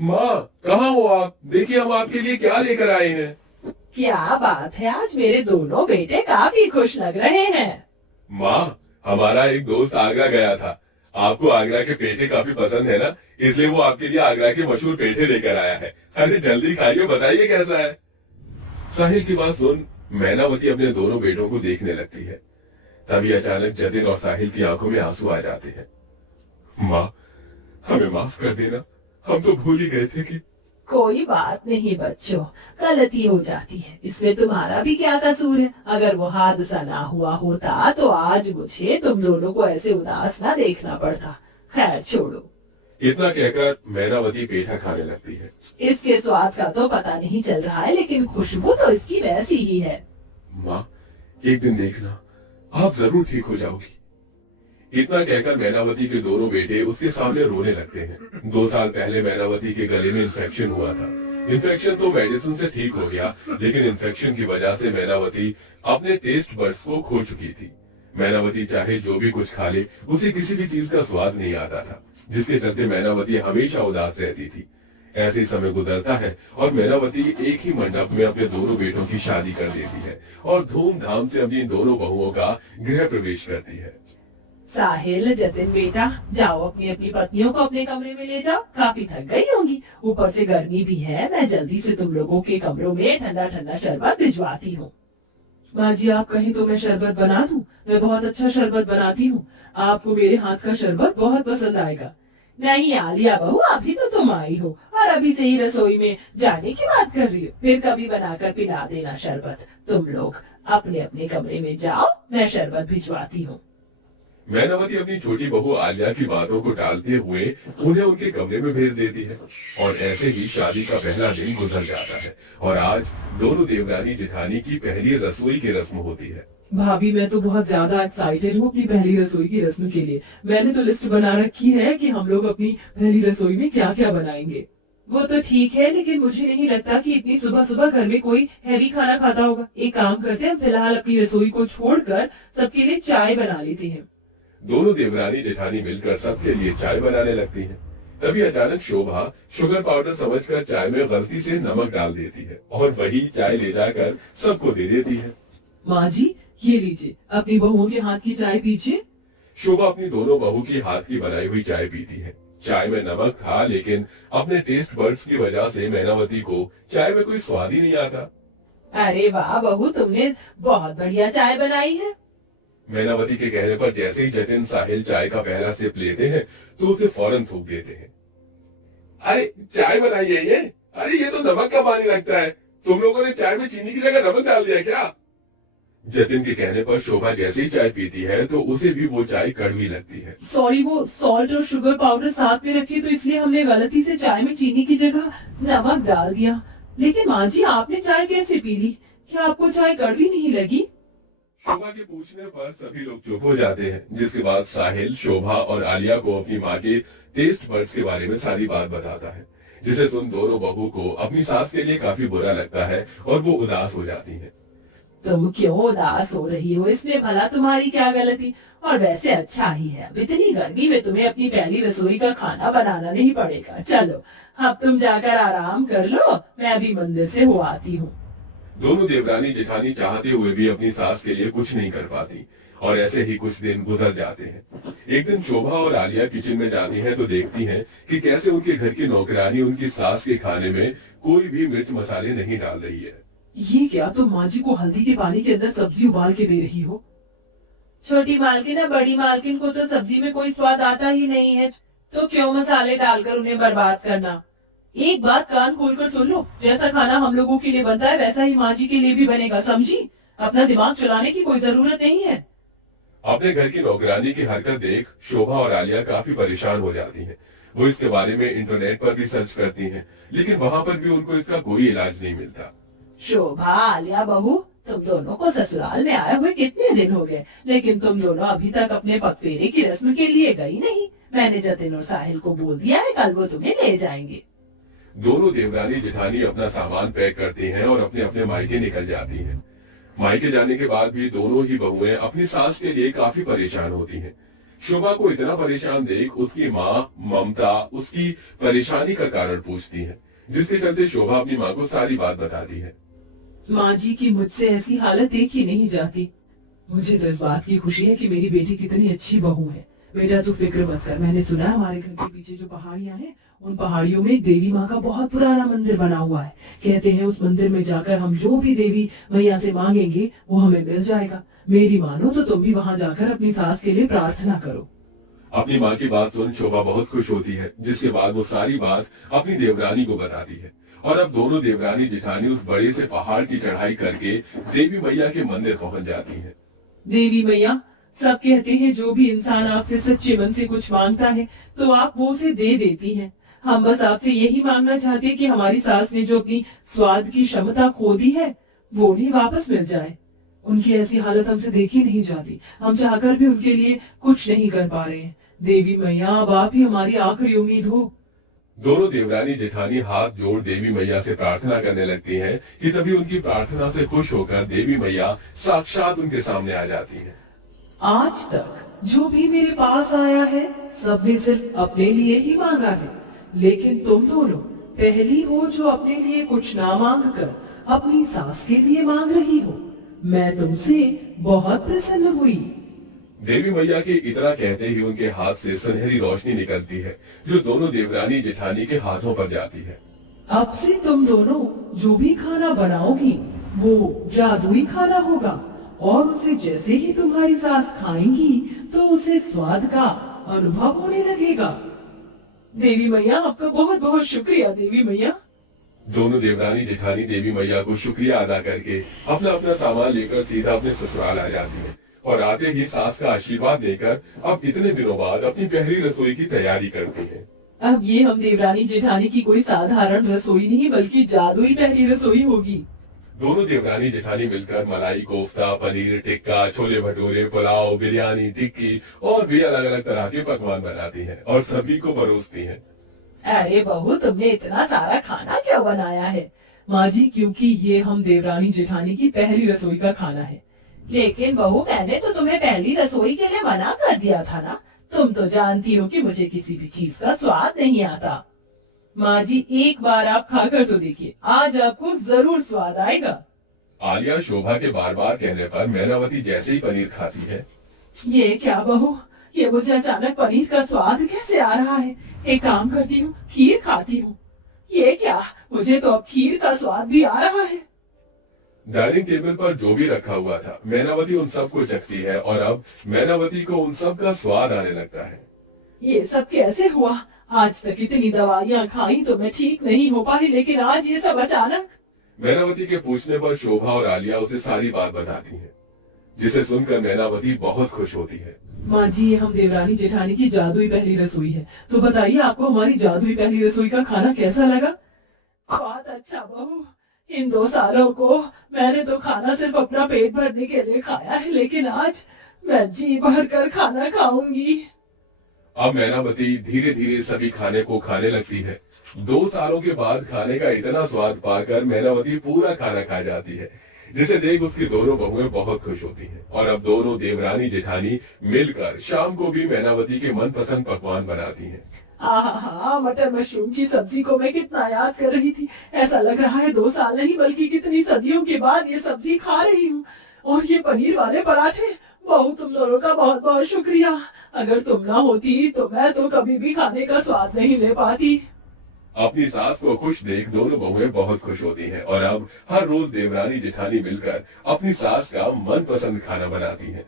माँ, कहाँ हो आप? देखिए हम आपके लिए क्या लेकर आए हैं। क्या बात है, आज मेरे दोनों बेटे काफी खुश लग रहे हैं। माँ, हमारा एक दोस्त आगरा गया था। आपको आगरा के पेठे काफी पसंद है ना, इसलिए वो आपके लिए आगरा के मशहूर पेठे लेकर आया है। अरे जल्दी खाइए, बताइए कैसा है। साहिल की बात सुन मैनावती अपने दोनों बेटों को देखने लगती है। तभी अचानक जतिन और साहिल की आंखों में आंसू आ जाते हैं। माँ, हमें माफ कर देना, हम तो भूल ही गए थे कि। कोई बात नहीं बच्चों, गलती हो जाती है, इसमें तुम्हारा भी क्या कसूर है। अगर वो हादसा ना हुआ होता तो आज मुझे तुम दोनों को ऐसे उदास ना देखना पड़ता। खैर छोड़ो। इतना कहकर मैनावती पेठा खाने लगती है। इसके स्वाद का तो पता नहीं चल रहा है, लेकिन खुशबू तो इसकी वैसी ही है। माँ, एक दिन देखना, आप जरूर ठीक हो जाओगी। इतना कहकर मैनावती के दोनों बेटे उसके सामने रोने लगते हैं। 2 साल पहले मैनावती के गले में इन्फेक्शन हुआ था। इन्फेक्शन तो मेडिसिन से ठीक हो गया, लेकिन इन्फेक्शन की वजह से मैनावती अपने टेस्ट बड्स को खो चुकी थी। मैनावती चाहे जो भी कुछ खा ले, उसे किसी भी चीज का स्वाद नहीं आता था, जिसके चलते मैनावती हमेशा उदास रहती थी। ऐसे ही समय गुजरता है और मैनावती एक ही मंडप में अपने दोनों बेटों की शादी कर देती है और धूमधाम से अपनी दोनों बहुओं का गृह प्रवेश करती है। साहिल, जतिन बेटा, जाओ अपनी अपनी पत्नियों को अपने कमरे में ले जाओ, काफी थक गई होंगी। ऊपर से गर्मी भी है, मैं जल्दी से तुम लोगों के कमरों में ठंडा ठंडा शरबत भिजवाती हूँ। माँ जी, आप कहीं तो मैं शरबत बना दूं। मैं बहुत अच्छा शरबत बनाती हूँ, आपको मेरे हाथ का शरबत बहुत पसंद आएगा। नहीं आलिया बहू, अभी तो तुम आई हो और अभी से ही रसोई में जाने की बात कर रही हो। फिर कभी बनाकर पिला देना शरबत। तुम लोग अपने अपने कमरे में जाओ, मैं शरबत भिजवाती हूँ। मैनावती अपनी छोटी बहू आलिया की बातों को टालते हुए उन्हें उनके कमरे में भेज देती है और ऐसे ही शादी का पहला दिन गुजर जाता है और आज दोनों देवरानी जेठानी की पहली रसोई की रस्म होती है। भाभी, मैं तो बहुत ज्यादा एक्साइटेड हूँ अपनी पहली रसोई की रस्म के लिए। मैंने तो लिस्ट बना रखी है कि हम लोग अपनी पहली रसोई में क्या क्या बनाएंगे। वो तो ठीक है, लेकिन मुझे नहीं लगता कि इतनी सुबह सुबह घर में कोई हैवी खाना खाता होगा। एक काम करते हैं, हम फिलहाल अपनी रसोई को छोड़कर सबके लिए चाय बना लेते हैं। दोनों देवरानी जेठानी मिलकर सबके लिए चाय बनाने लगती हैं। तभी अचानक शोभा शुगर पाउडर समझकर चाय में गलती से नमक डाल देती है और वही चाय ले जाकर सबको दे देती है। माँ जी, ये लीजिए, अपनी बहुओं के हाथ की चाय पीजिए। शोभा अपनी दोनों बहू की हाथ की बनाई हुई चाय पीती है। चाय में नमक था, लेकिन अपने टेस्ट बड्स की वजह से मैनावती को चाय में कोई स्वाद ही नहीं आता। अरे वाह बहू, तुमने बहुत बढ़िया चाय बनाई है। मैनावती के कहने पर जैसे ही जतिन साहिल चाय का पहला सिप लेते हैं तो उसे फौरन थूक देते हैं। अरे चाय बनाई है ये? अरे ये तो नमक का पानी लगता है। तुम लोगों ने चाय में चीनी की जगह नमक डाल दिया क्या? जतिन के कहने पर शोभा जैसे ही चाय पीती है तो उसे भी वो चाय कड़वी लगती है। सॉरी, वो सॉल्ट और शुगर पाउडर साथ में रखे तो इसलिए हमने गलती से चाय में चीनी की जगह नमक डाल दिया। लेकिन माँ जी, आपने चाय कैसे पी ली? क्या आपको चाय कड़वी नहीं लगी? शोभा के पूछने पर सभी लोग चुप हो जाते हैं, जिसके बाद साहिल शोभा और आलिया को अपनी माँ के टेस्ट बड्स के बारे में सारी बात बताता है, जिसे सुन दोनों बहू को अपनी सास के लिए काफी बुरा लगता है और वो उदास हो जाती हैं। तुम क्यों उदास हो रही हो? इसमें भला तुम्हारी क्या गलती? और वैसे अच्छा ही है, अब इतनी गर्मी में तुम्हें अपनी पहली रसोई का खाना बनाना नहीं पड़ेगा। चलो अब तुम जाकर आराम कर लो, मैं अभी मंदिर से हो आती हूँ। दोनों देवरानी जेठानी चाहते हुए भी अपनी सास के लिए कुछ नहीं कर पाती और ऐसे ही कुछ दिन गुजर जाते हैं। एक दिन शोभा और आलिया किचन में जाती हैं तो देखती हैं कि कैसे उनके घर की नौकरानी उनकी सास के खाने में कोई भी मिर्च मसाले नहीं डाल रही है। ये क्या, तुम माँ जी को हल्दी के पानी के अंदर सब्जी उबाल के दे रही हो? छोटी मालकिन है, बड़ी मालकिन को तो सब्जी में कोई स्वाद आता ही नहीं है, तो क्यों मसाले डालकर उन्हें बर्बाद करना। एक बात कान खोलकर सुन लो, जैसा खाना हम लोगों के लिए बनता है वैसा ही माँ जी के लिए भी बनेगा, समझी? अपना दिमाग चलाने की कोई जरूरत नहीं है। अपने घर की नौकरानी की हरकत देख शोभा और आलिया काफी परेशान हो जाती हैं। वो इसके बारे में इंटरनेट पर भी सर्च करती हैं, लेकिन वहां पर भी उनको इसका कोई इलाज नहीं मिलता। शोभा, आलिया बहू, तुम दोनों को ससुराल में आए हुए कितने दिन हो गए, लेकिन तुम दोनों अभी तक अपने पगफेरे की रस्म के लिए गई नहीं। मैंने जतिन और साहिल को बोल दिया है, कल वो तुम्हें ले जाएंगे। दोनों देवरानी जेठानी अपना सामान पैक करती हैं और अपने अपने मायके निकल जाती हैं। मायके जाने के बाद भी दोनों ही बहुएं अपनी सास के लिए काफी परेशान होती हैं। शोभा को इतना परेशान देख उसकी माँ ममता उसकी परेशानी का कारण पूछती है, जिसके चलते शोभा अपनी माँ को सारी बात बताती है। माँ जी की मुझसे ऐसी हालत देखी नहीं जाती। मुझे तो इस बात की खुशी है कि मेरी बेटी कितनी अच्छी बहू है। बेटा तू फिक्र मत कर, मैंने सुना है हमारे घर के पीछे जो पहाड़ियां हैं उन पहाड़ियों में एक देवी माँ का बहुत पुराना मंदिर बना हुआ है। कहते हैं उस मंदिर में जाकर हम जो भी देवी मैया से मांगेंगे वो हमें मिल जाएगा। मेरी मानो तो तुम भी वहाँ जाकर अपनी सास के लिए प्रार्थना करो। अपनी माँ की बात सुन शोभा बहुत खुश होती है, जिसके बाद वो सारी बात अपनी देवरानी को बताती है। और अब दोनों देवरानी जेठानी उस बड़े से पहाड़ की चढ़ाई करके देवी मैया के मंदिर पहुंच जाती है। देवी मैया, सब कहते हैं जो भी इंसान आपसे सच्चे मन से कुछ मांगता है तो आप वो उसे दे देती हैं। हम बस आपसे यही मांगना चाहते हैं कि हमारी सास ने जो अपनी स्वाद की क्षमता खो दी है वो उन्हें वापस मिल जाए। उनकी ऐसी हालत हमसे देखी नहीं जाती। हम चाहकर भी उनके लिए कुछ नहीं कर पा रहे हैं। देवी मैया, अब आप ही हमारी आखिरी उम्मीद हो। दोनों देवरानी जेठानी हाथ जोड़ देवी मैया से प्रार्थना करने लगती हैं कि तभी उनकी प्रार्थना से खुश होकर देवी मैया साक्षात उनके सामने आ जाती है। आज तक जो भी मेरे पास आया है सबने सिर्फ अपने लिए ही मांगा है, लेकिन तुम दोनों पहली हो जो अपने लिए कुछ ना मांग कर अपनी सास के लिए मांग रही हो। मैं तुमसे बहुत प्रसन्न हुई। देवी मैया के इतना कहते ही उनके हाथ से सुनहरी रोशनी निकलती है, जो दोनों देवरानी जेठानी के हाथों पर जाती है। अब से तुम दोनों जो भी खाना बनाओगी वो जादुई खाना होगा और उसे जैसे ही तुम्हारी सास खाएंगी तो उसे स्वाद का अनुभव होने लगेगा। देवी मैया, आपका बहुत बहुत शुक्रिया। देवी मैया। दोनों देवरानी जेठानी देवी मैया को शुक्रिया अदा करके अपना अपना सामान लेकर सीधा अपने ससुराल आ जाती है और आते ही सास का आशीर्वाद लेकर अब इतने दिनों बाद अपनी पहली रसोई की तैयारी करती हैं। अब ये हम देवरानी जेठानी की कोई साधारण रसोई नहीं बल्कि जादुई पहली रसोई होगी। दोनों देवरानी जेठानी मिलकर मलाई कोफ्ता, पनीर टिक्का, छोले भटूरे, पुलाव, बिरयानी, टिक्की और भी अलग अलग तरह के पकवान बनाती हैं और सभी को परोसती हैं। अरे बहू, तुमने इतना सारा खाना क्यों बनाया है? माँ जी, क्योंकि ये हम देवरानी जेठानी की पहली रसोई का खाना है। लेकिन बहू, मैंने तो तुम्हें पहली रसोई के लिए मना कर दिया था ना। तुम तो जानती हो कि मुझे किसी भी चीज का स्वाद नहीं आता। माँ जी, एक बार आप खाकर तो देखिए, आज आपको जरूर स्वाद आएगा। आलिया शोभा के बार बार कहने पर मैनावती जैसे ही पनीर खाती है। ये क्या बहू, ये मुझे अचानक पनीर का स्वाद कैसे आ रहा है? एक काम करती हूँ, खीर खाती हूँ। ये क्या, मुझे तो अब खीर का स्वाद भी आ रहा है। डाइनिंग टेबल पर जो भी रखा हुआ था मैनावती उन सबको चखती है और अब मैनावती को उन सब का स्वाद आने लगता है। ये सब कैसे हुआ? आज तक इतनी दवाइयाँ खाई तो मैं ठीक नहीं हो पाई, लेकिन आज ये सब अचानक। मैनावती के पूछने पर शोभा और आलिया उसे सारी बात बताती हैं, जिसे सुनकर मैनावती बहुत खुश होती है। माँ जी, ये हम देवरानी जेठानी की जादुई पहली रसोई है। तो बताइए, आपको हमारी जादुई पहली रसोई का खाना कैसा लगा? बहुत अच्छा बहू। इन 2 सालों को मैंने तो खाना सिर्फ अपना पेट भरने के लिए खाया है, लेकिन आज मैं जी भर कर खाना खाऊंगी। अब मैनावती धीरे धीरे सभी खाने को खाने लगती है। 2 सालों के बाद खाने का इतना स्वाद पाकर मैनावती पूरा खाना खा जाती है, जिसे देख उसकी दोनों बहुएं बहुत खुश होती हैं और अब दोनों देवरानी जेठानी मिलकर शाम को भी मैनावती के मनपसंद पकवान बनाती हैं। आहा, मटर मशरूम की सब्जी को मैं कितना याद कर रही थी। ऐसा लग रहा है 2 साल नहीं बल्कि कितनी सदियों के बाद ये सब्जी खा रही हूँ। और ये पनीर वाले पराठे, बहू तुम दोनों का बहुत बहुत शुक्रिया। अगर तुम ना होती तो मैं तो कभी भी खाने का स्वाद नहीं ले पाती। अपनी सास को खुश देख दोनों बहुएं बहुत खुश होती हैं और अब हर रोज देवरानी जेठानी मिलकर अपनी सास का मनपसंद खाना बनाती हैं।